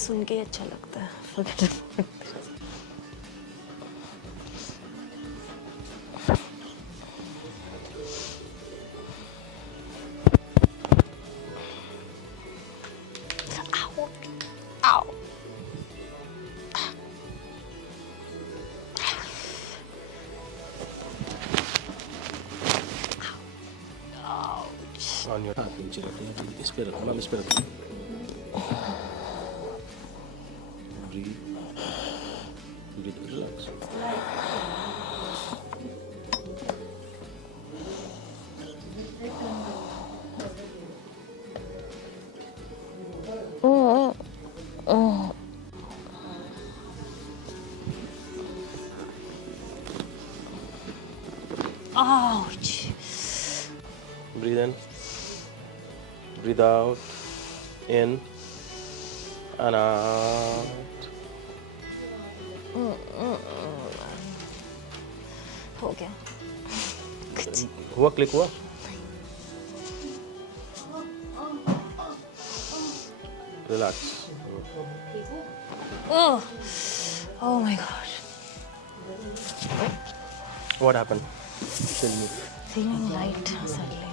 सुन के ही अच्छा लगता है. Forget it. Ow. On your हाथ नीचे रखो, इस पे रखो, मैम इस पे रखो. Breathe. Breathe, relax. Ouch. Breathe in. Breathe out. In and out. हो गया. हुआ क्लिक हुआ? Relax. Oh my god. What happened? Tell me. Feeling light suddenly.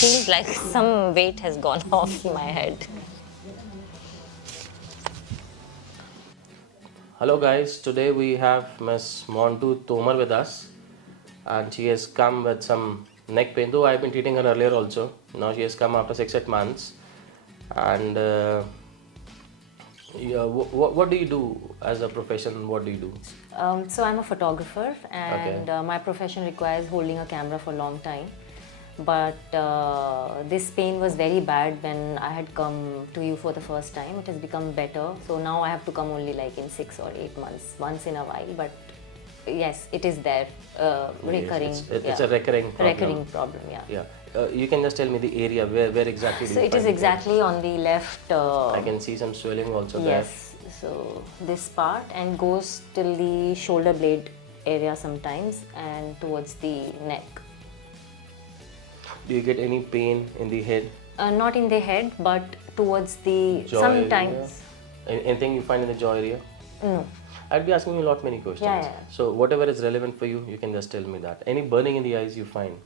Feels like some weight has gone off my head. Hello guys, today we have Miss Montu Tomar with us, and she has come with some neck pain. Though I've been treating her earlier also. Now she has come after 6-8 months. And what do you do as a profession? What do you do? So I'm a photographer, and my profession requires holding a camera for a long time. But this pain was very bad when I had come to you for the first time. It has become better. So now I have to come only like in 6 or 8 months, once in a while. But yes, it is there, recurring. Yes, it's a recurring problem. Recurring problem, yeah. Yeah. You can just tell me the area where exactly do So you it find is the exactly on the left. I can see some swelling also there. Yes. So this part and goes till the shoulder blade area sometimes and towards the neck. Do you get any pain in the head? Not in the head, but towards the Jaw sometimes. area? Anything you find in the jaw area? No. I'd be asking you many questions. Yeah. So whatever is relevant for you, you can just tell me that. Any burning in the eyes you find?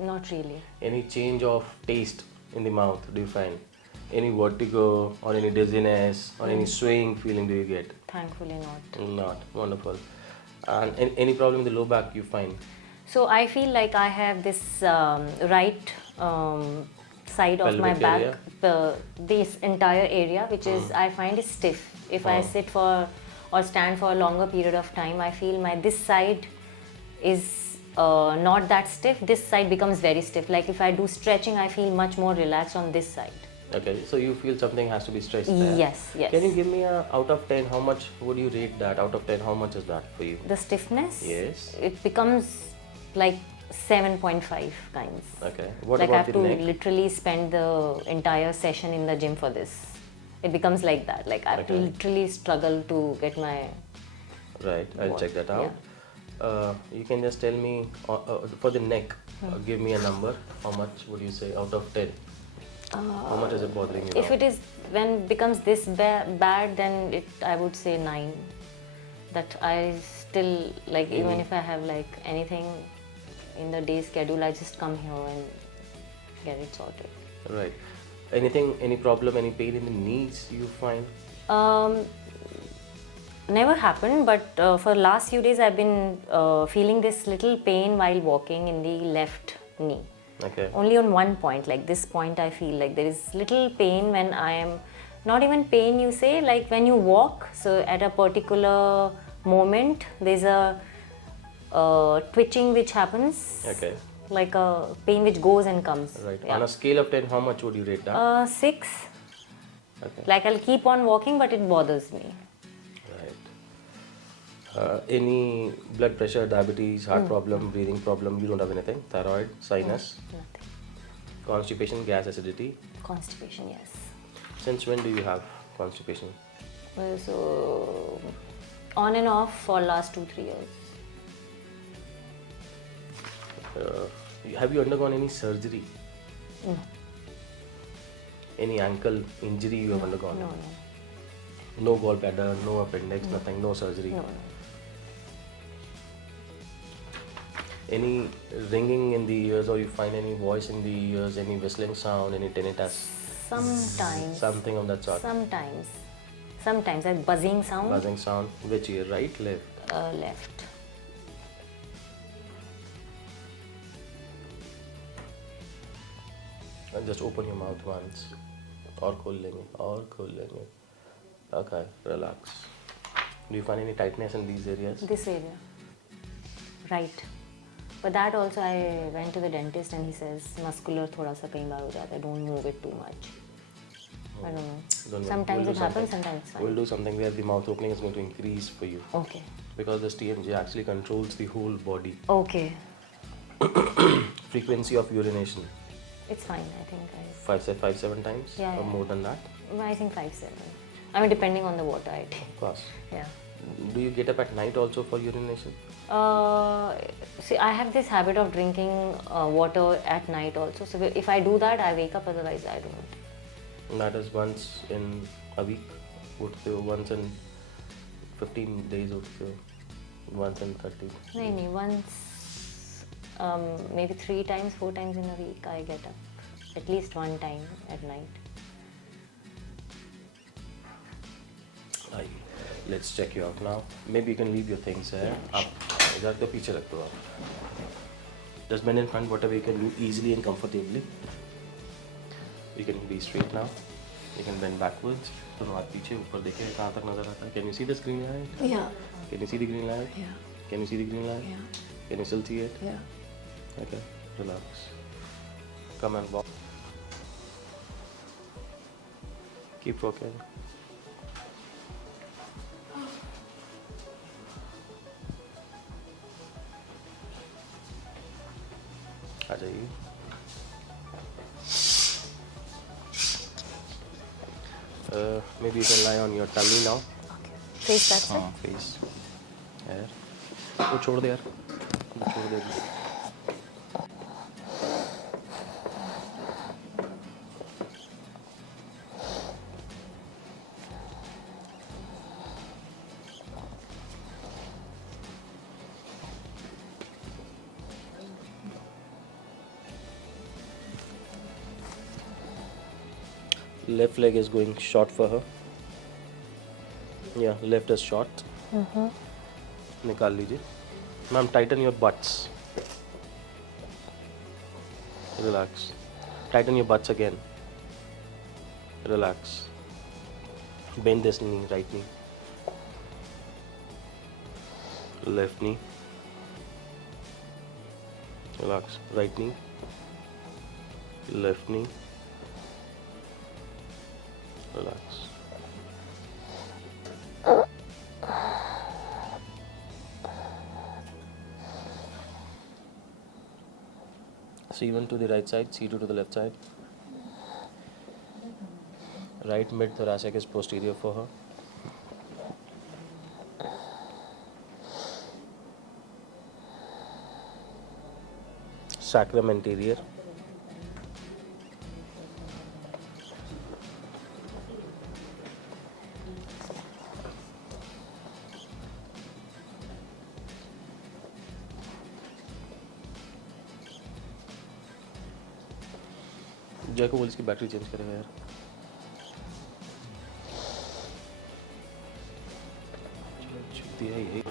Not really. Any change of taste in the mouth do you find? Any vertigo or any dizziness or any swaying feeling do you get? Thankfully not. Not. Wonderful. And any problem in the low back you find? So I feel like I have this right side of my Pelvic back, this entire area, which is I find is stiff. If I sit for or stand for a longer period of time, I feel this side is not that stiff. This side becomes very stiff. Like if I do stretching, I feel much more relaxed on this side. Okay, so you feel something has to be stretched there. Yes. Can you give me a out of 10, how much would you rate that? Out of 10, how much is that for you? The stiffness? Yes. It becomes like 7.5 kinds. Okay. What like I about have the to neck? literally spend the entire session in the gym for this. It becomes like that. Like I have to literally struggle to get my... Right, I'll check that out. Yeah. You can just tell me for the neck, give me a number. How much would you say out of 10? How much is it bothering you If now? it is, when it becomes this bad, then I would say 9. That I still, like even if I have like anything in the day schedule, I just come here and get it sorted. Right. Anything, any problem, any pain in the knees you find? Never happened, but for last few days I've been feeling this little pain while walking in the left knee. Okay. Only on one point, like this point I feel like there is little pain when I am, not even pain you say, like when you walk, so at a particular moment there's a twitching which happens. Okay. Like a pain which goes and comes. Right. Yeah. On a scale of 10, how much would you rate that? 6. Okay. Like I'll keep on walking, but it bothers me. Right. Any blood pressure, diabetes, heart problem, breathing problem? You don't have anything? Thyroid, sinus? Nothing. Constipation, gas, acidity? Constipation, yes. Since when do you have constipation? So on and off for last 2-3 years. Have you undergone any surgery? No. Any ankle injury you have undergone? No. No gallbladder, no appendix, nothing, no surgery. No. Any ringing in the ears, or you find any voice in the ears, any whistling sound, any tinnitus? Sometimes. Something of that sort. Sometimes like buzzing sound. Buzzing sound. Which ear? Right, left? Left. And just open your mouth once. Or khol lenge. Okay, relax. Do you find any tightness in these areas? This area. Right. But that also I went to the dentist and he says muscular thoda sa kahin baar ho jata hai. Don't move it too much. I don't know. Sometimes it happens, sometimes it's fine. We'll do something where the mouth opening is going to increase for you. Okay. Because this TMJ actually controls the whole body. Okay. Frequency of urination. It's fine, I think. 5-7 times? Yeah, or more than that? I think 5-7. I mean, depending on the water I take. Of course. Yeah. Do you get up at night also for urination? See, I have this habit of drinking water at night also. So if I do that, I wake up. Otherwise, I don't. That is once in a week. Once in 15 days. Once in 30. No, once, maybe 3 times, 4 times in a week I get up. At least one time at night. Let's check you out now. Maybe you can leave your things here. Yeah, Idhar to piche rakh do aap. Just bend in front, whatever you can do easily and comfortably. You can be straight now. You can bend backwards. दोनों हाथ पीछे ऊपर देखें कहाँ तक नजर आता है. Can you see the screen light? Yeah. Can you see the green light? Yeah. Can you see the green light? Yeah. Can you still see it? Yeah. Okay. Relax. Come and walk. Keep walking. आ जाइए. Maybe you can lie on your tummy now. Okay. Face that side. Face. Here. वो छोड़ दे यार. वो छोड़ दे. Left leg is going short for her. Yeah, left is short. निकाल लीजिए. Ma'am, tighten your butts. Relax. Tighten your butts again. Relax. Bend this knee, right knee. Left knee. Relax. Right knee. Left knee. Relax. C1 to the right side, C2 to the left side. Right mid thoracic is posterior for her. Sacrum anterior. जय को बोल इसकी battery change करेगा यार.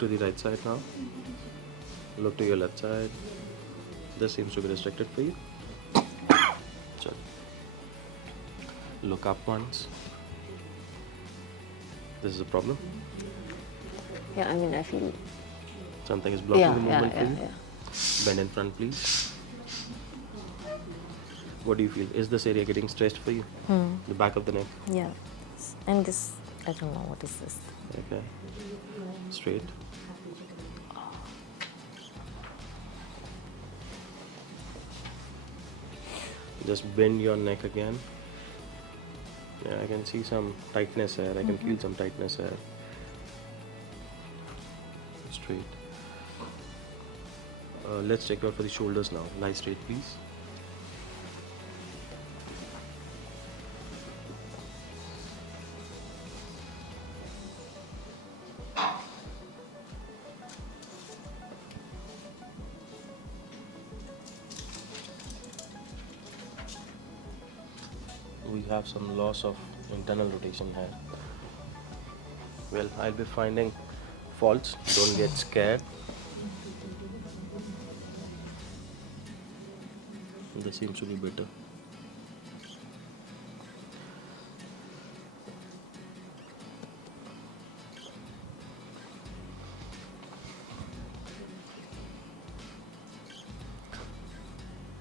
To the right side now. Look to your left side. This seems to be restricted for you. Look up once. This is a problem. Yeah, I mean, I feel. Something is blocking the movement for you. Yeah. Bend in front, please. What do you feel? Is this area getting stressed for you? The back of the neck? Yeah. And this, I don't know, what is this? Okay. Straight. Just bend your neck again. Yeah, I can see some tightness here. I can feel some tightness here. Straight. Let's check out for the shoulders now. Lie straight, please. we have some loss of internal rotation here. Well, I'll be finding faults. Don't get scared. This seems to be better.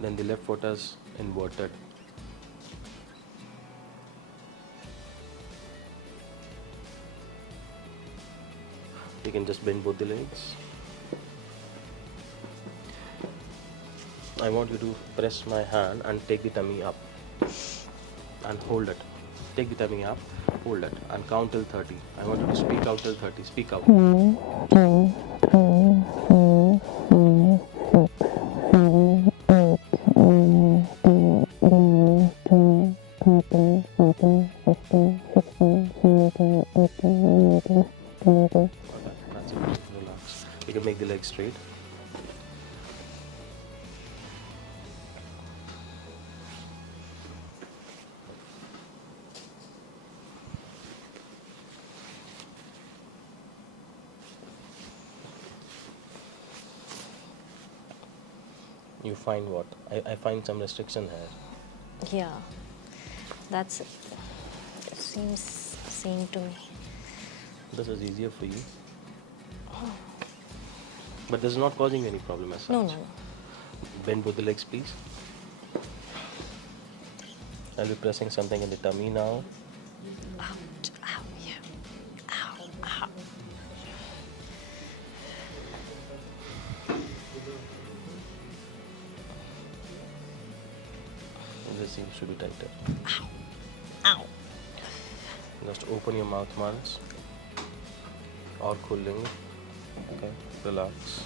Then the left foot is inverted. You can just bend both the legs. I want you to press my hand and take the tummy up and hold it. Take the tummy up, hold it, and count till 30. I want you to speak out till 30. Speak out. That's it. Relax. You can make the legs straight. You find what? I find some restriction here. Yeah, that's it. Seems same to me. This is easier for you. But this is not causing any problem as such. No. Bend both the legs, please. I'll be pressing something in the tummy now. Ouch, ow, yeah. Ow. This seems to be tighter. Ow. Just open your mouth once. Or cooling. Okay, relax.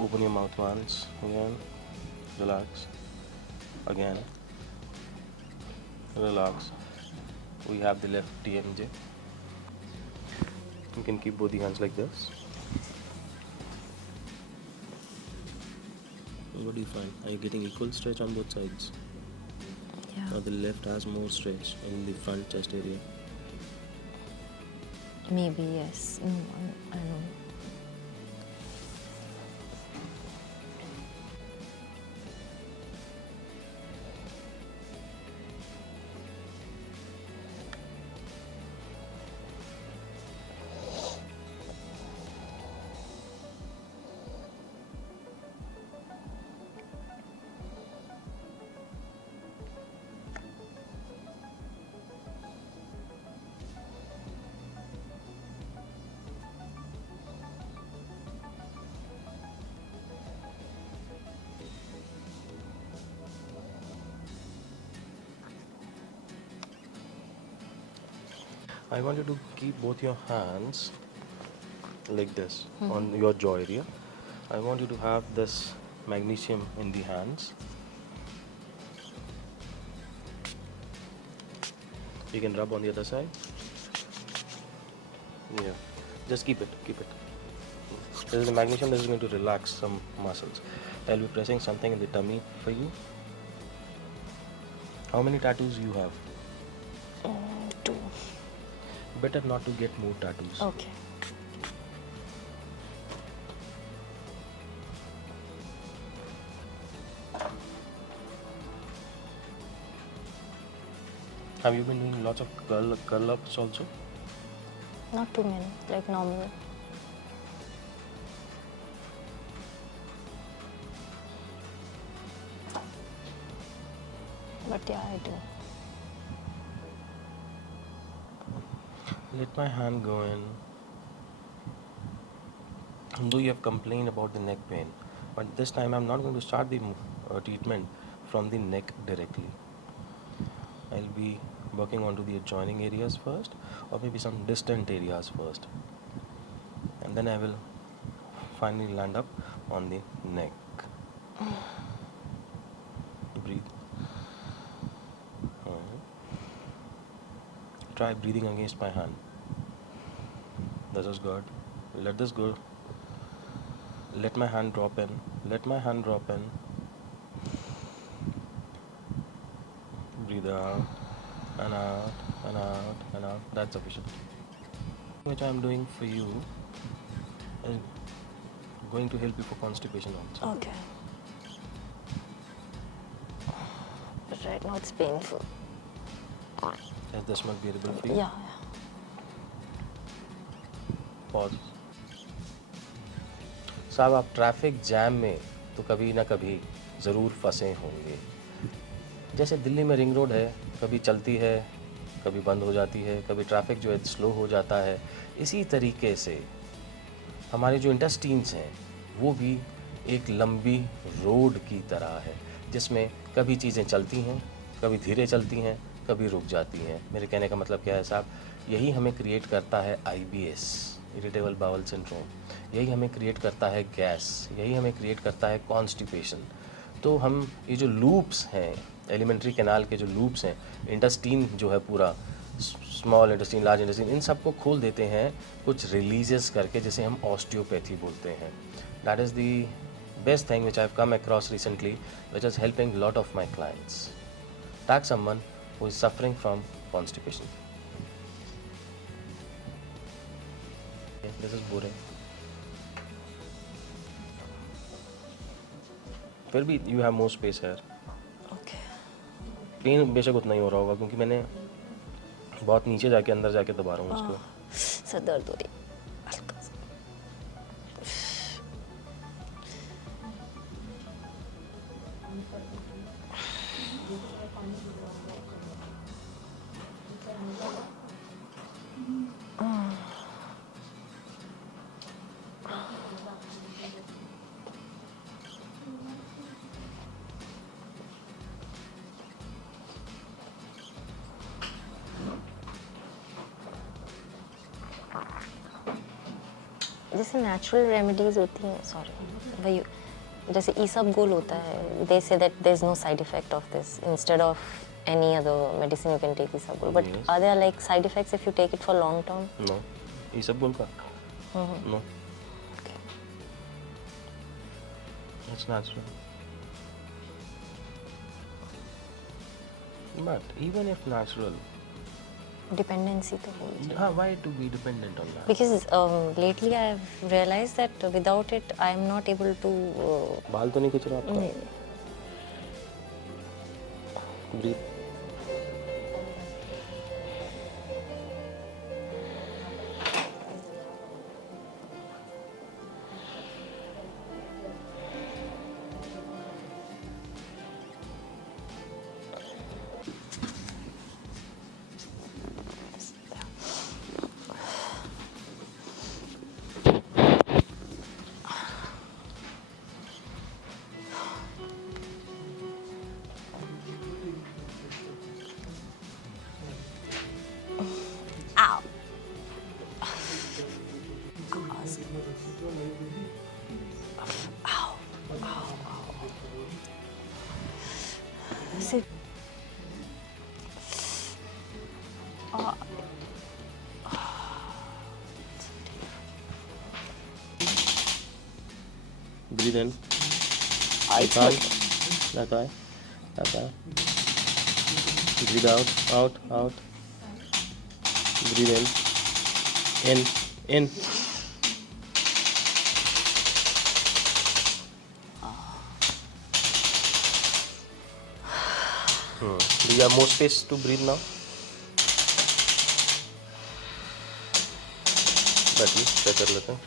Open your mouth once. Again. Relax. Again. Relax. We have the left TMJ. You can keep both the hands like this. What do you find? Are you getting equal stretch on both sides? Yeah. Or the left has more stretch in the front chest area? Maybe yes. No, I don't know. I want you to keep both your hands like this on your jaw area. I want you to have this magnesium in the hands. You can rub on the other side. Yeah, just keep it. This is the magnesium. This is going to relax some muscles. I'll be pressing something in the tummy for you. How many tattoos you have? 2. Better not to get more tattoos. Okay. Have you been doing lots of curl ups also? Not too many, like normal. But yeah, I do. Let my hand go in. Though you have complained about the neck pain, but this time I'm not going to start the treatment from the neck directly. I'll be working onto the adjoining areas first, or maybe some distant areas first, and then I will finally land up on the neck. Breathe. Try breathing against my hand. This is good. Let this go. Let my hand drop in. Let my hand drop in. Breathe Breathe out and out and out and out. That's sufficient. Which I am doing for you is going to help you for constipation also. Okay. But right now it's painful. Is the stomach bearable for you? Yeah. Pause. साहब आप traffic jam में तो कभी ना कभी ज़रूर फंसे होंगे. जैसे दिल्ली में रिंग रोड है, कभी चलती है, कभी बंद हो जाती है, कभी ट्रैफिक जो है स्लो हो जाता है. इसी तरीके से हमारे जो इंटेस्टाइन्स हैं वो भी एक लंबी रोड की तरह है जिसमें कभी चीज़ें चलती हैं, कभी धीरे चलती हैं, कभी रुक जाती हैं. मेरे कहने का मतलब क्या है साहब, यही हमें क्रिएट करता है IBS, इरिटेबल बाउल सिंड्रोम. यही हमें क्रिएट करता है गैस, यही हमें क्रिएट करता है कॉन्स्टिपेशन. तो हम ये जो लूप्स हैं, एलिमेंट्री कैनाल के जो लूप्स हैं, इंटेस्टाइन जो है पूरा, स्मॉल इंटेस्टाइन, लार्ज इंटेस्टाइन, इन सबको खोल देते हैं कुछ रिलीजेस करके, जिसे हम ऑस्टियोपैथी बोलते हैं. That is the best thing which I have come across recently, which is helping lot of my clients. Take someone who is suffering from constipation. Okay, this is boring. फिर भी you have more space here. Okay. Pen बेशक उतना ही हो रहा होगा क्योंकि मैंने बहुत नीचे जाके अंदर जाके दबा रहा हूँ उसको. सर दर्द हो रही हल्का सा. जैसे नेचुरल रेमेडीज होती हैं, सॉरी वही, जैसे ईसबगोल होता है, they say that there is no side effect of this instead of any other medicine you can take isabgol, but Yes. are there like side effects if you take it for long term? No. ये सब बोल का? No. Okay. It's natural. But even if natural, Dependency तो होगी. why to be dependent on that? Because lately I have realized that without it I am not able to. बाल तो नहीं खींच रहा आपका? नहीं. Breathe. Ow. Ow. Ow. Sit. Breathe in. It's Out. okay. That way. That way. Breathe out. Out. Out. Breathe in. In. In. Do you have more space to breathe now? बैठिए, क्या कर लेते हैं.